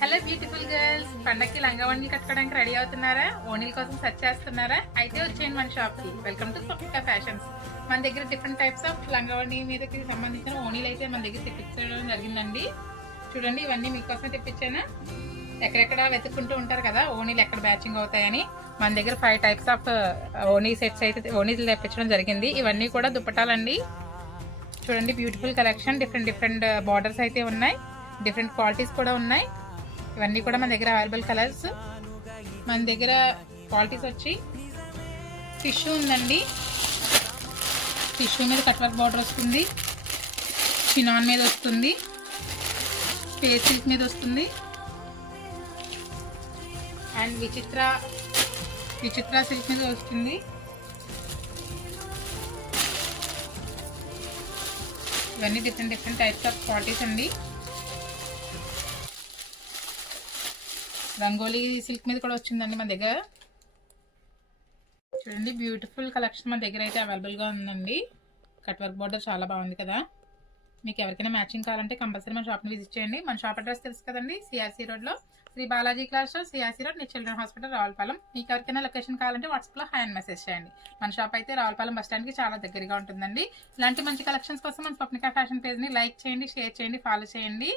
Hello beautiful girls, పండక్కి లంగా ఓణీలు కట్టుకోవడానికి రెడీ అవుతున్నారా? ఓణీల కోసం సెర్చ్ చేస్తున్నారా? అయితే వచ్చేయండి మన షాప్ కి. Welcome to Swapnika fashions. మన దగ్గర డిఫరెంట్ టైప్స్ ఆఫ్ లంగా ఓణీ మీదకి సంబంధించిన ఓణీలు అయితే మన దగ్గర తెప్పించడం జరిగిందండి. చూడండి, ఇవన్నీ మీకోసమే తెప్పించాను. ఎక్కడెక్కడ వెతుక్కుంటూ ఉంటారు కదా ఓణీలు ఎక్కడ బ్యాచింగ్ అవుతాయని. మన దగ్గర 5 టైప్స్ ఆఫ్ ఓణీ సెట్స్ అయితే ఓణీలు తెప్పించడం జరిగింది. ఇవన్నీ కూడా దుప్పటాలండి. చూడండి, బ్యూటిఫుల్ కలెక్షన్, డిఫరెంట్ బార్డర్స్ అయితే ఉన్నాయి, డిఫరెంట్ క్వాలిటీస్ కూడా ఉన్నాయి. ఇవన్నీ కూడా మన దగ్గర అవైలబుల్ కలర్స్. మన దగ్గర క్వాలిటీస్ వచ్చి టిష్యూ ఉందండి. టిష్యూ మీద కట్ వర్క్ బార్డర్ వస్తుంది, చినాన్ మీద వస్తుంది, స్పేస్ సిల్క్ మీద వస్తుంది, అండ్ విచిత్ర సిల్క్ మీద వస్తుంది. ఇవన్నీ డిఫరెంట్ టైప్స్ ఆఫ్ క్వాలిటీస్ అండి. రంగోలీ సిల్క్ మీద కూడా వచ్చిందండి మన దగ్గర. చూడండి, బ్యూటిఫుల్ కలెక్షన్ మన దగ్గర అయితే అవైలబుల్గా ఉందండి. కట్ వర్క్ బార్డర్ చాలా బాగుంది కదా. మీకు ఎవరికైనా మ్యాచింగ్ కావాలంటే కంపల్సరీ మన షాప్ని విజిట్ చేయండి. మన షాప్ అడ్రస్ తెలుసు కదండి, సిఆర్సీ రోడ్లో, Sri Balaji class, CRC road, children hospital, Ravulapalem. మీకు ఎవరికైనా లొకేషన్ కావాలంటే వాట్సాప్లో హాయ్ అని మెసేజ్ చేయండి. మన షాప్ అయితే రావులపాలెం బస్ స్టాండ్కి చాలా దగ్గరగా ఉంటుందండి. ఇలాంటి మంచి కలెక్షన్స్ కోసం మన స్వప్నిక ఫ్యాషన్ పేజ్ని లైక్ చేయండి, షేర్ చేయండి, ఫాలో చేయండి.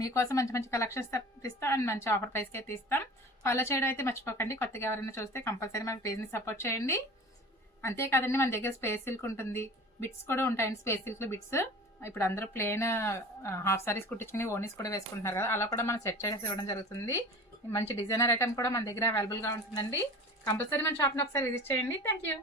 మీకోసం మంచి కలెక్షన్స్ తీస్తాం అండ్ మంచి ఆఫర్ ప్రైస్కి అయితే ఇస్తాం. ఫాలో చేయడం అయితే మర్చిపోకండి. కొత్తగా ఎవరైనా చూస్తే కంపల్సరీ మన పేజ్ని సపోర్ట్ చేయండి. అంతేకాదండి, మన దగ్గర స్పేస్ సిల్క్ ఉంటుంది, బిట్స్ కూడా ఉంటాయండి. స్పేస్ సిల్క్లో బిట్స్ ఇప్పుడు అందరూ ప్లేన్ హాఫ్ సారీస్ కుట్టించుకుని ఓనీస్ కూడా వేసుకుంటున్నారు కదా, అలా కూడా మనం సెట్ చేసి ఇవ్వడం జరుగుతుంది. మంచి డిజైనర్ ఐటమ్ కూడా మన దగ్గర అవైలబుల్గా ఉంటుందండి. కంపల్సరీ మన షాప్ని ఒకసారి విజిట్ చేయండి. Thank you.